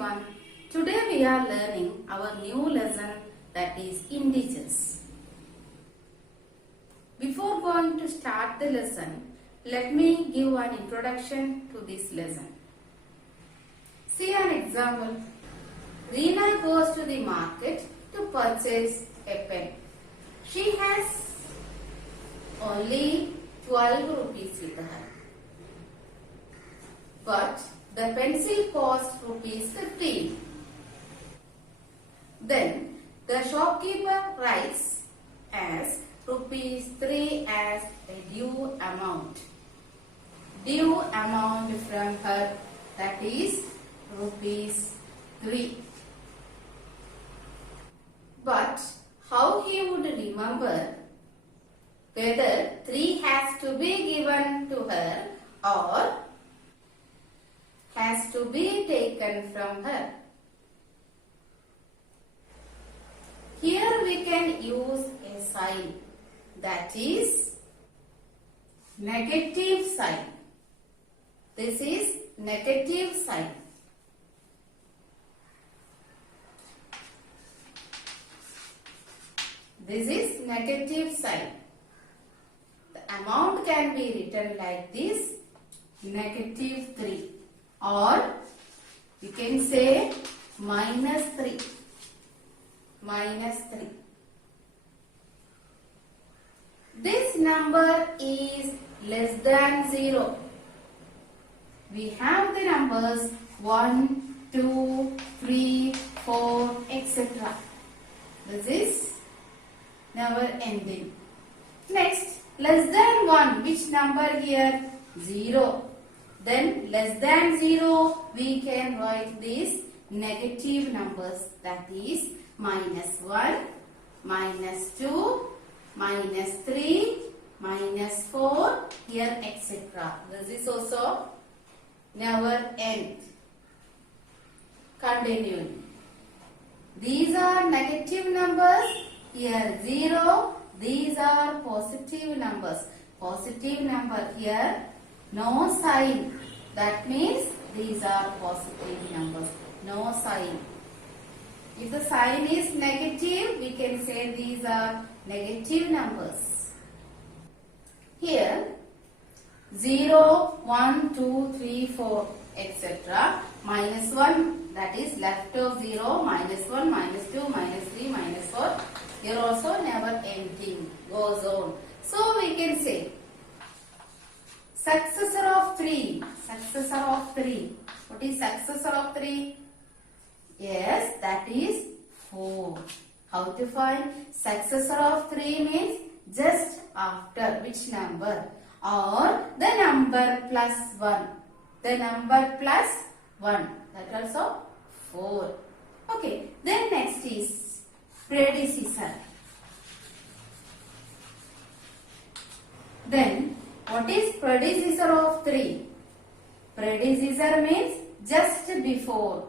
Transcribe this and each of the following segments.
everyone. Today we are learning our new lesson, that is integers. Before going to start the lesson, let me give an introduction to this lesson. See an example. Reena goes to the market to purchase a pen. She has only 12 rupees with her. But the pencil cost rupees 15. Then the shopkeeper writes as rupees 3 as a due amount. Due amount from her, that is rupees 3. But how he would remember whether 3 has to be given to her or has to be taken from her? Here we can use a sign, that is negative sign. This is negative sign. This is negative sign. The amount can be written like this, negative 3, or you can say minus 3. Minus 3. This number is less than 0. We have the numbers 1, 2, 3, 4, etc. This is never ending. Next, less than 1. Which number here? 0. Then less than 0, we can write these negative numbers, that is minus 1, minus 2, minus 3, minus 4, here etc. This is also never end. Continuing. These are negative numbers, here 0. These are positive numbers. Positive number here, no sign. That means these are positive numbers. No sign. If the sign is negative, we can say these are negative numbers. Here 0, 1, 2, 3, 4, etc. Minus 1, that is left of 0, minus 1, minus 2, minus 3, minus 4. Here also never ending, goes on. So we can say successor of 3. Successor of 3. What is successor of 3? Yes, that is 4. How to find? Successor of 3 means just after which number? Or the number plus 1. The number plus 1. That also 4. Okay. Then next is predecessor. Then what is predecessor of 3? Predecessor means just before.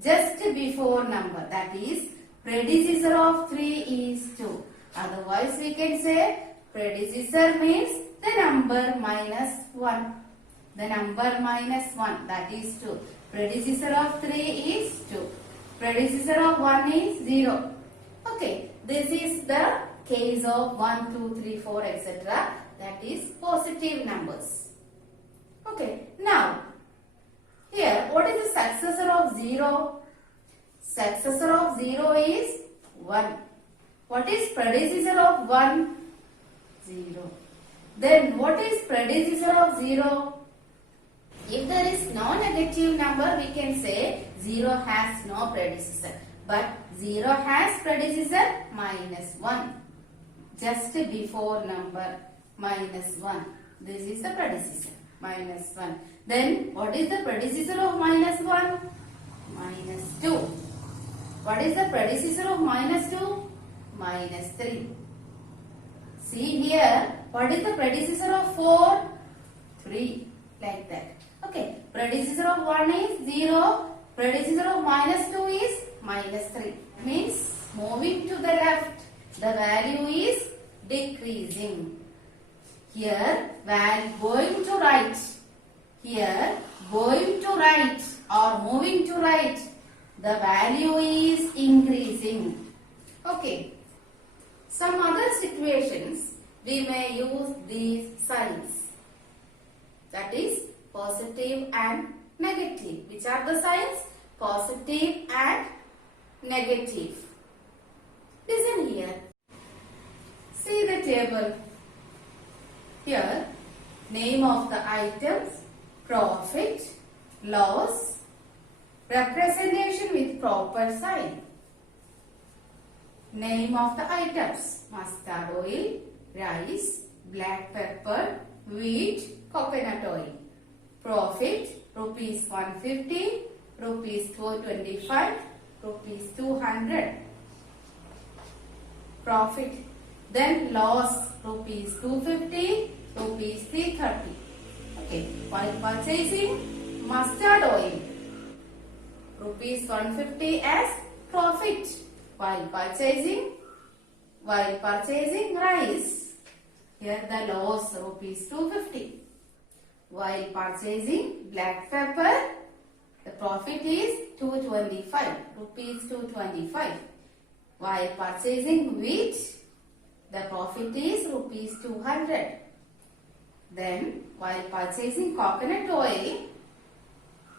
Just before number, that is predecessor of 3 is 2. Otherwise we can say predecessor means the number minus 1. The number minus 1, that is 2. Predecessor of 3 is 2. Predecessor of 1 is 0. Okay, this is the case of 1, 2, 3, 4, etc. That is positive numbers. Okay, now here, what is the successor of 0? Successor of 0 is 1. What is predecessor of 1? 0. Then what is predecessor of 0? If there is no negative number, we can say 0 has no predecessor. But 0 has predecessor minus 1. Just before number minus 1. This is the predecessor. Minus 1. Then what is the predecessor of minus 1? Minus 2. What is the predecessor of minus 2? Minus 3. See here, what is the predecessor of 4? 3. Like that. Okay. Predecessor of 1 is 0. Predecessor of minus 2 is minus 3. Means moving to the left, the value is decreasing. Here, while going to right, Here, going to right or moving to right, the value is increasing. Okay. Some other situations, we may use these signs. That is positive and negative. Which are the signs? Positive and negative. Listen here. See the table. Here, name of the items, profit, loss, representation with proper sign. Name of the items, mustard oil, rice, black pepper, wheat, coconut oil. Profit, rupees 150, rupees 425, rupees 200. Profit. Then loss, rupees 250, rupees 330. Okay, while purchasing mustard oil, rupees 150 as profit. While purchasing rice, here the loss, rupees 250. While purchasing black pepper, the profit is 225, rupees 225. While purchasing wheat, the profit is rupees 200. Then, while purchasing coconut oil,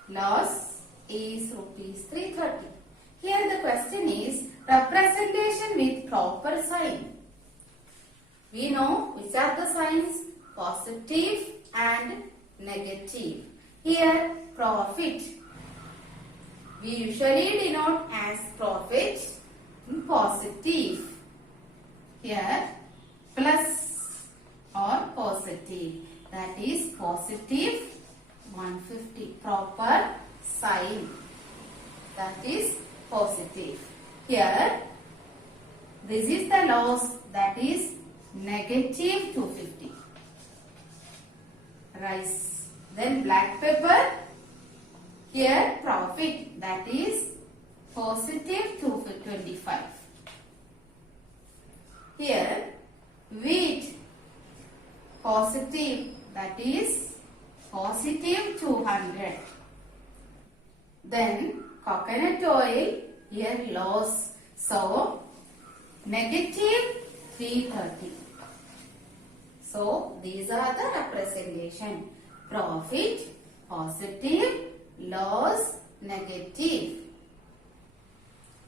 loss is rupees 330. Here the question is representation with proper sign. We know which are the signs, positive and negative. Here, profit. We usually denote as profit in positive. Here, plus or positive. That is positive 150. Proper sign. That is positive. Here, this is the loss, that is negative 250. Rice. Then black pepper. Here, profit, that is positive 225. Here, wheat, positive, that is positive 200. Then, coconut oil, here loss, so negative 330. So, these are the representation. Profit, positive, loss, negative.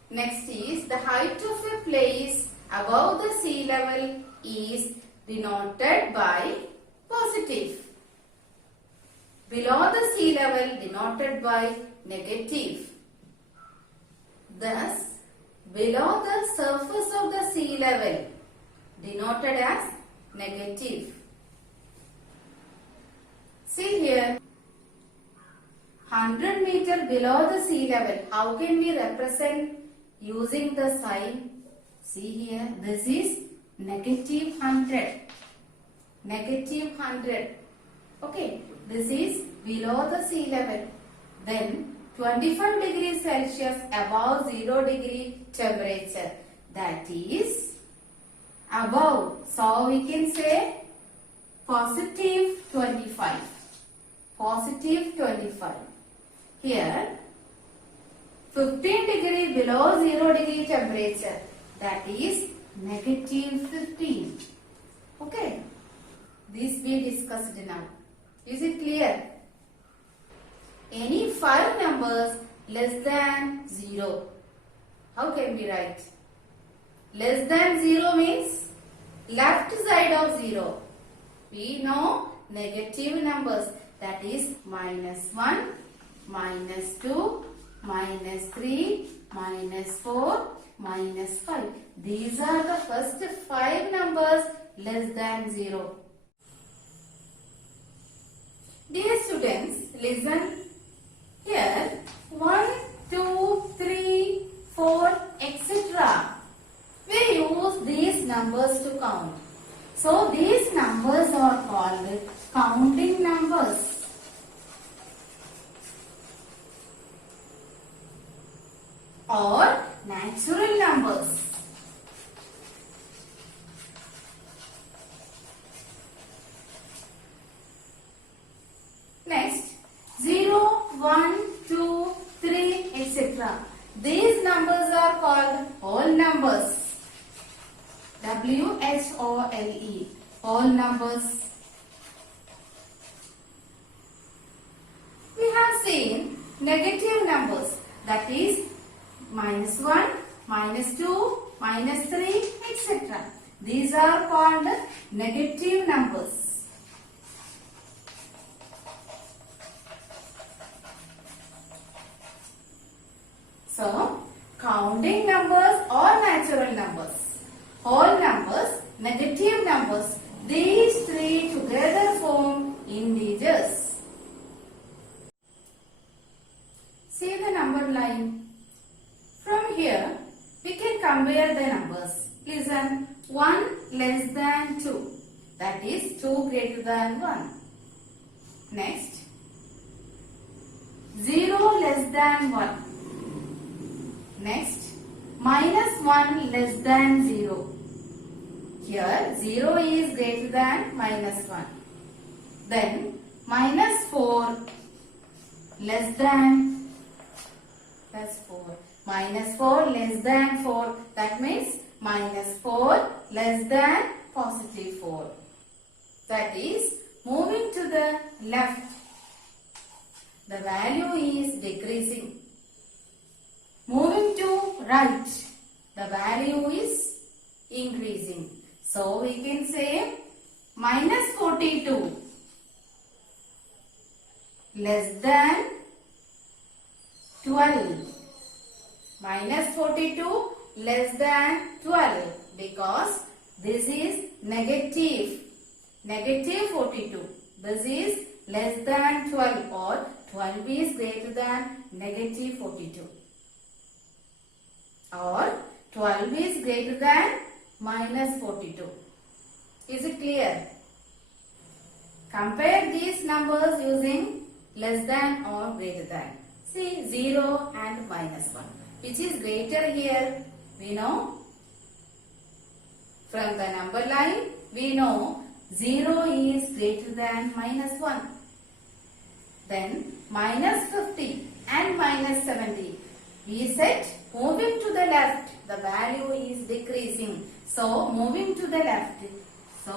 Next is the height of a place above the sea level is denoted by positive. Below the sea level denoted by negative. Thus, below the surface of the sea level denoted as negative. See here, 100 meter below the sea level. How can we represent using the sign? See here, this is negative 100. Negative 100. Okay, this is below the sea level. Then 25 degrees Celsius above 0 degree temperature. That is above. So we can say positive 25. Positive 25. Here 15 degree below 0 degree temperature. That is negative 15. Okay. This we discussed now. Is it clear? Any 5 numbers less than 0. How can we write? Less than 0 means left side of 0. We know negative numbers. That is -1, -2, -3, -4, -5. These are the first 5 numbers less than 0. Dear students, listen. Here 1, 2, 3, 4, etc. We use these numbers to count. So these numbers are called counting numbers. Or natural numbers. Next, whole numbers. WHOLE, whole numbers. We have seen negative numbers, that is -1, -2, -3, etc. These are called negative numbers. So, counting numbers or natural numbers, whole numbers, negative numbers, these three together form integers. See the number line. From here, we can compare the numbers. Listen, 1 less than 2. That is 2 greater than 1. Next, 0 less than 1. Next, -1 less than 0. Here, 0 is greater than -1. Then, -4 less than +4. -4 less than 4. That means -4 less than +4. That is, moving to the left, the value is decreasing. Moving to right, the value is increasing. So we can say -42 less than 12. -42 less than 12 because this is negative. -42. This is less than 12 or 12 is greater than -42. Or 12 is greater than -42. Is it clear? Compare these numbers using less than or greater than. See 0 and -1. Which is greater here? We know from the number line, we know 0 is greater than -1. Then -50 and -70. We said moving to the left, the value is decreasing. So moving to the left. So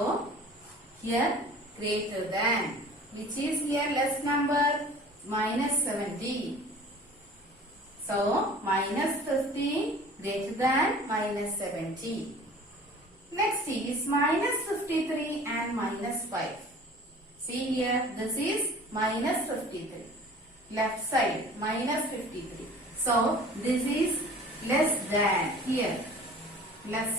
here greater than, which is here less number, -70. So -50 greater than -70. Next is -53 and -5. See here, this is -53. Left side -53. So this is less than here. Less.